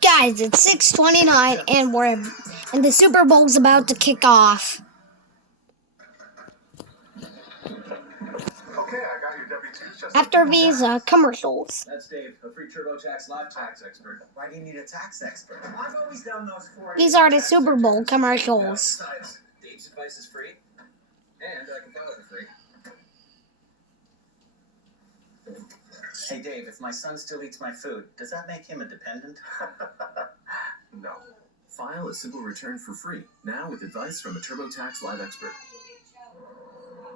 Guys, it's 6:29 and the Super Bowl's about to kick off. Okay, I got your W-2s just After these commercials. That's Dave, a free TurboTax live tax expert. Why do you need a tax expert? I've always done those for you. These are the Super Bowl commercials. Besides, Dave's advice is free, and I can file it for free. Hey Dave, if my son still eats my food, does that make him a dependent? No. File a simple return for free, now with advice from a TurboTax live expert.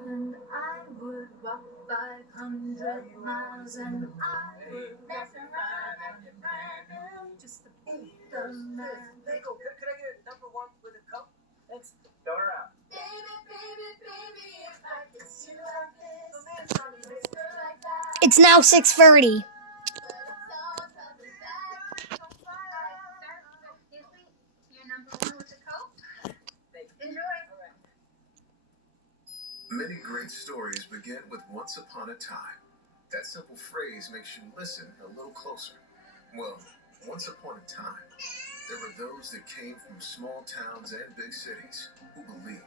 And I would walk 500 miles and I would mess around at your brand new just to beat the man. Nico, could I get a number one with a Coke? Thanks. Going around. Baby, if I kiss you like this, whisper like that. It's now 6:30. Many great stories begin with once upon a time. That simple phrase makes you listen a little closer. Well, once upon a time, there were those that came from small towns and big cities who believed,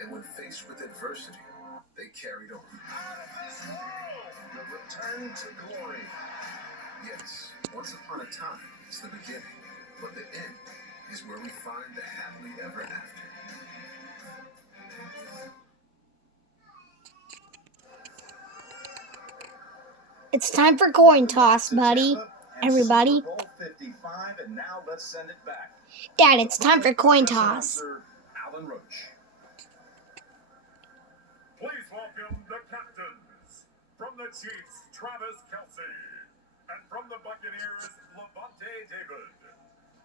and when faced with adversity, they carried on. The return to glory. Yes, once upon a time is the beginning, but the end is where we find the happily ever after. It's time for coin toss, buddy. Everybody. Super Bowl 55, and now let's send it back. Dad, it's time for coin toss. Alan Roach. Please welcome the captains. From the Chiefs, Travis Kelce. And from the Buccaneers, Levante David.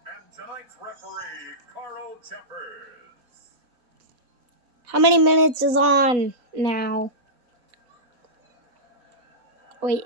And tonight's referee, Carl Chambers. How many minutes is on now? Wait,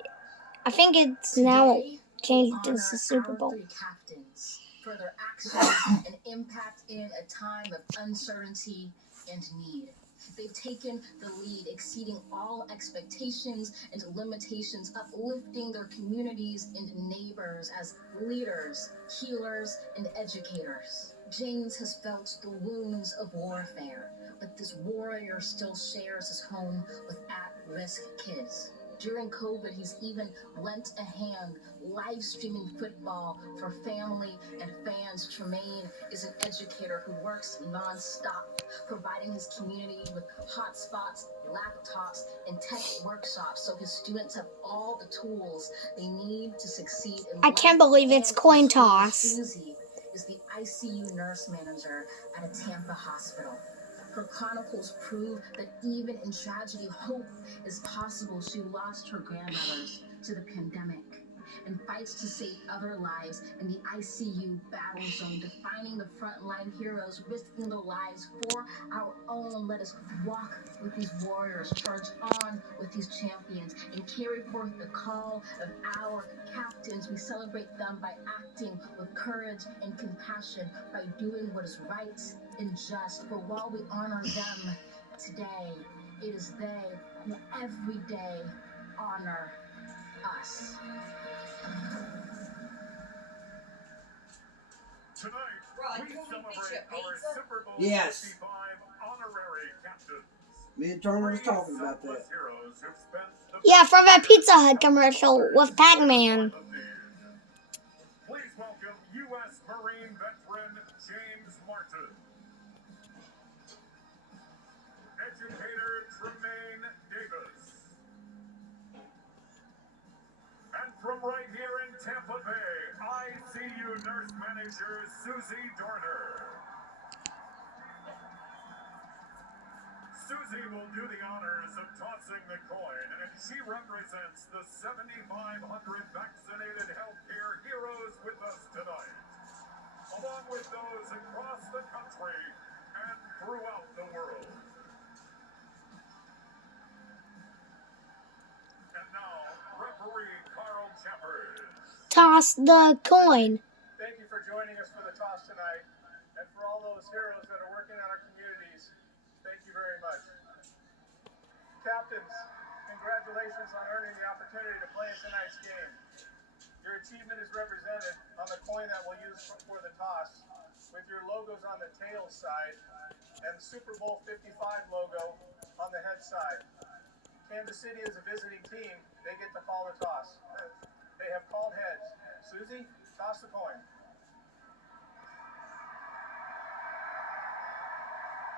I think it's now changed to the Super Bowl. Captains for their actions and impact in a time of uncertainty and need. They've taken the lead, exceeding all expectations and limitations, uplifting their communities and neighbors as leaders, healers, and educators. James has felt the wounds of warfare, but this warrior still shares his home with at-risk kids. During COVID, he's even lent a hand live streaming football for family and fans. Tremaine is an educator who works nonstop, providing his community with hotspots, laptops, and tech workshops so his students have all the tools they need to succeed in life. I can't believe it's coin toss. Susie is the ICU nurse manager at a Tampa hospital. Her chronicles prove that even in tragedy, hope is possible. She lost her grandmothers to the pandemic and fights to save other lives in the ICU battle zone, defining the frontline heroes, risking their lives for our own. Let us walk with these warriors, charge on with these champions, and carry forth the call of our captains. We celebrate them by acting with courage and compassion, by doing what is right and just. For while we honor them today, it is they who every day honor us. Tonight, we celebrate our Super Bowl Yes. 55 honorary captains. Me and Turner was talking about that. Heroes who've spent the Yeah, from that Pizza Hut commercial with Pac-Man. Please welcome U.S. Marine veteran James Martin. Educator Tremaine Davis. And from right here in Tampa Bay, ICU nurse manager Susie Dorner. Susie will do the honors of tossing the coin, and she represents the 7,500 vaccinated healthcare heroes with us tonight, along with those across the country and throughout the world. And now, referee Carl Chambers. Toss the coin. Thank you for joining us for the toss tonight, and for all those heroes that are working on our communities. Thank you very much. Captains, congratulations on earning the opportunity to play in tonight's game. Your achievement is represented on the coin that we'll use for the toss, with your logos on the tail side and Super Bowl 55 logo on the head side. Kansas City is a visiting team. They get to call the toss. They have called heads. Susie, toss the coin.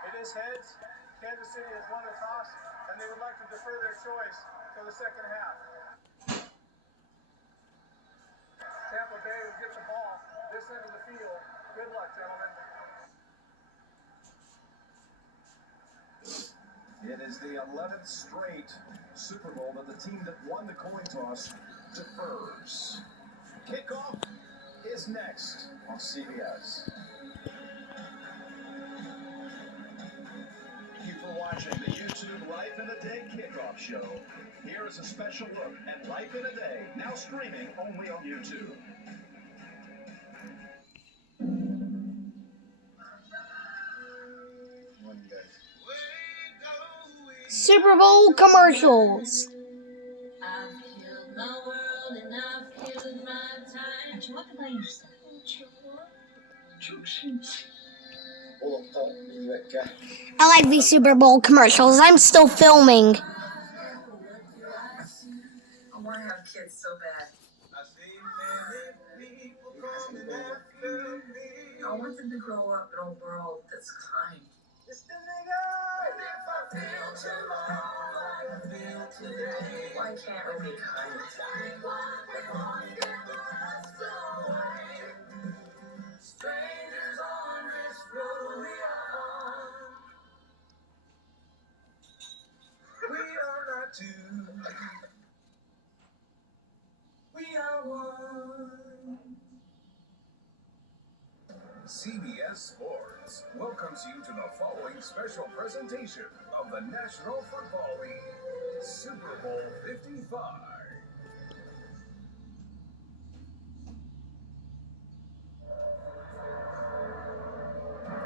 It is heads. Kansas City has won the toss, and they would like to defer their choice to the second half. Tampa Bay will get the ball this end of the field. Good luck, gentlemen. It is the 11th straight Super Bowl that the team that won the coin toss defers. Kickoff is next on CBS. Thank you for watching the YouTube Life in a Day Kickoff Show. Here is a special look at Life in a Day, now streaming only on YouTube. Super Bowl commercials. I've killed my world and I've killed my time. I like these Super Bowl commercials. I'm still filming. I want to have kids so bad. I want them to grow up in a world that's kind. Why can't we be kind? Strangers on this road we are. We are not two. We are one. CBS Sports welcomes you to the following special presentation of the National Football League, Super Bowl 55.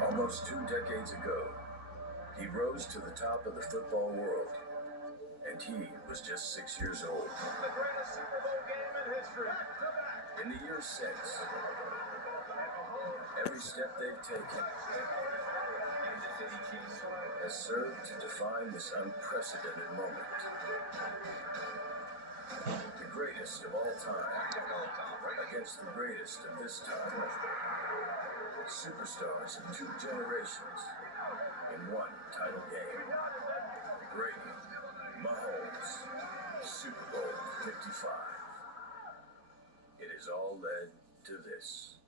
Almost 2 decades ago, he rose to the top of the football world, and he was just 6 years old. The greatest Super Bowl game in history. In the years since, every step they've taken has served to define this unprecedented moment. The greatest of all time against the greatest of this time. Superstars of 2 generations in one title game. Brady, Mahomes, Super Bowl 55. It has all led to this.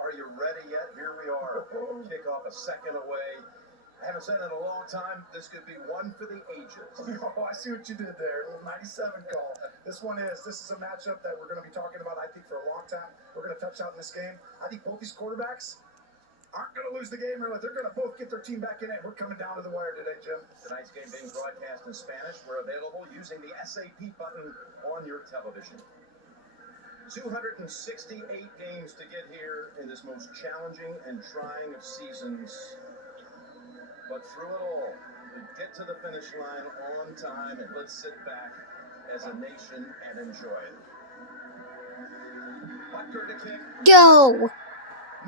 Are you ready yet? Here we are. Kickoff a second away. I haven't said it in a long time. This could be one for the ages. Oh, I see what you did there. A little 97 call. This is a matchup that we're going to be talking about, I think, for a long time. We're going to touch out in this game. I think both these quarterbacks aren't going to lose the game. They're going to both get their team back in it. We're coming down to the wire today, Jim. Tonight's game being broadcast in Spanish. We're available using the SAP button on your television. 268 games to get here in this most challenging and trying of seasons. But through it all, we get to the finish line on time, and let's sit back as a nation and enjoy it. Butker to kick. Go.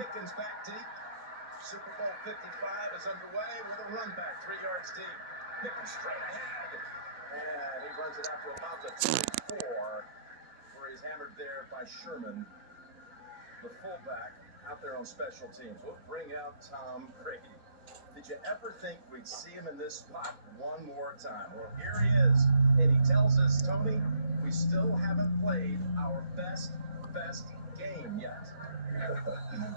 Mickens back deep. Super Bowl 55 is underway with a run back 3 yards deep. Mickens straight ahead. And he runs it out to about the 34, where he's hammered there by Sherman, the fullback, out there on special teams. We'll bring out Tom Brady. Did you ever think we'd see him in this spot one more time? Well, here he is, and he tells us, Tony, we still haven't played our best game yet.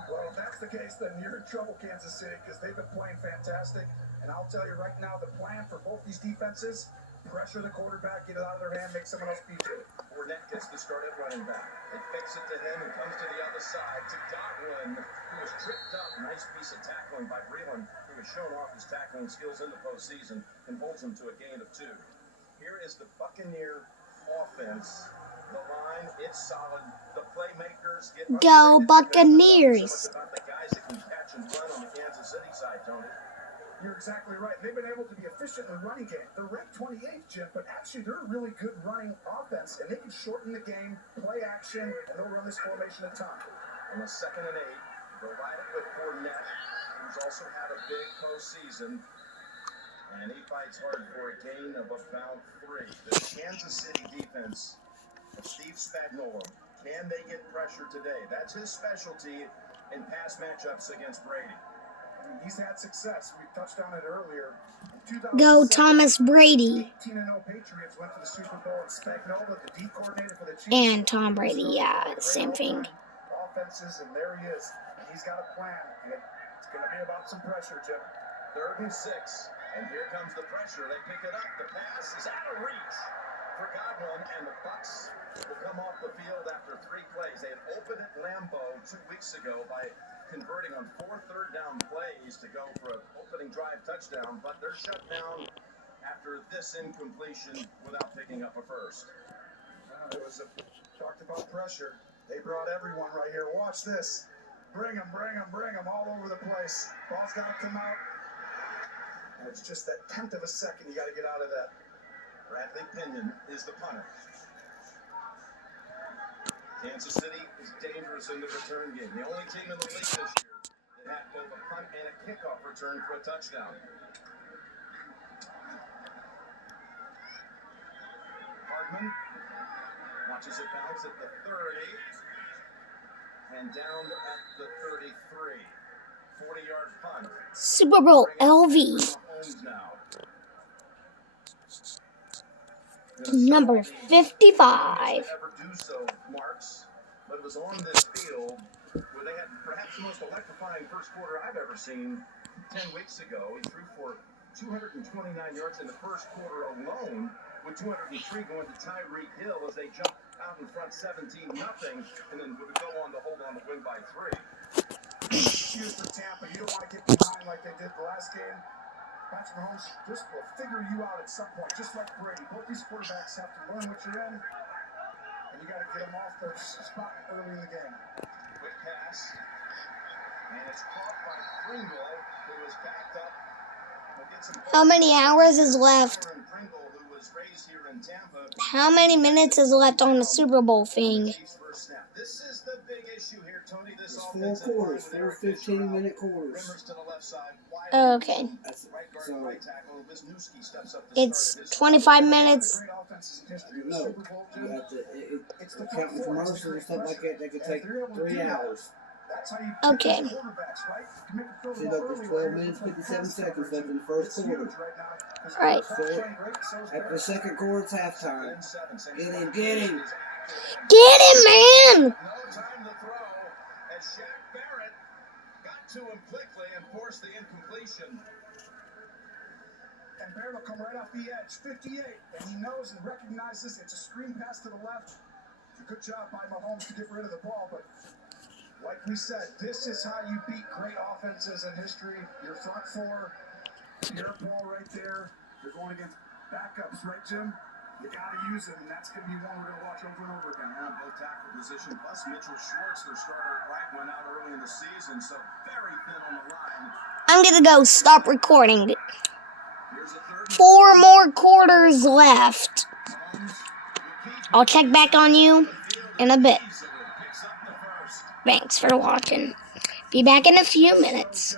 Well, if that's the case, then you're in trouble, Kansas City, because they've been playing fantastic. And I'll tell you right now, the plan for both these defenses, pressure the quarterback, get it out of their hand, make someone else beat you. Fournette gets the start at running back. They fix it to him and comes to the other side to Godwin, who was tripped up. Nice piece of tackling by Breland, who has shown off his tackling skills in the postseason and holds him to a gain of 2. Here is the Buccaneer offense. The line, it's solid. The playmakers get Go Buccaneers. So much about the guys that can catch and run on the Kansas City side, Tony. You're exactly right. They've been able to be efficient in the running game. They're ranked 28th, Jim, but actually they're a really good running offense, and they can shorten the game, play action, and they'll run this formation a ton. On the 2nd and 8, provided with Fournette, who's also had a big postseason, and he fights hard for a gain of about 3. The Kansas City defense of Steve Spagnuolo, can they get pressure today? That's his specialty in pass matchups against Brady. He's had success. We touched on it earlier. Go Thomas Brady. 18-0 Patriots went to the Super Bowl, and Spagnuolo, the D coordinator for the Chiefs, And Tom Brady, yeah, same thing. Offenses, and there he is. He's got a plan, and it's going to be about some pressure, Jim. 3rd and 6, and here comes the pressure. They pick it up. The pass is out of reach for Godwin, and the Bucs will come off the field after 3 plays. They had opened at Lambeau 2 weeks ago by converting on 4 third-down plays to go for an opening drive touchdown, but they're shut down after this incompletion without picking up a first. Talked about pressure. They brought everyone right here. Watch this. Bring them all over the place. Ball's got to come out. And it's just that 10th of a second you got to get out of that. Bradley Pinion is the punter. Kansas City is dangerous in the return game. The only team in the league this year that had both a punt and a kickoff return for a touchdown. Hardman watches it bounce at the 30 and down at the 33. 40-yard punt. Super Bowl LV. Number 55. Never do so, Marks, but it was on this field where they had perhaps the most electrifying first quarter I've ever seen 10 weeks ago. He threw for 229 yards in the first quarter alone, with 203 going to Tyreek Hill as they jumped out in front 17-0, and then would go on to hold on to win by 3. Excuse for Tampa. You don't want to get behind like they did the last game. Patrick Mahomes just will figure you out at some point, just like Brady. Both these quarterbacks have to learn what you're in, and you got to get them off their spot early in the game. Quick pass, and it's caught by Pringle, who was backed up. How many hours is left? How many minutes is left on the Super Bowl thing? This is the big issue here, Tony. This It's 4 quarters, 4 15-minute quarters. Okay. So It's 25 minutes. no, you have to counting commercials and stuff like that. That could take 3 hours. Okay. See, look, there's 12 minutes 57 seconds left in the first quarter. Right. So after the second quarter, it's halftime. Get him. Get him, man! No time to throw as Shaq Barrett got to him quickly and forced the incompletion. And Barrett will come right off the edge, 58, and he knows and recognizes it's a screen pass to the left. Good job by Mahomes to get rid of the ball, but like we said, this is how you beat great offenses in history. Your front 4, your ball right there. You're going against backups, right, Jim? You got to use them, and that's going to be one we're going to watch over and over again. Yeah, both tackle position, plus Mitchell Schwartz, their starter at right, went out early in the season, so very thin on the line. I'm gonna go stop recording. 4 more quarters left. I'll check back on you in a bit. Thanks for watching. Be back in a few minutes.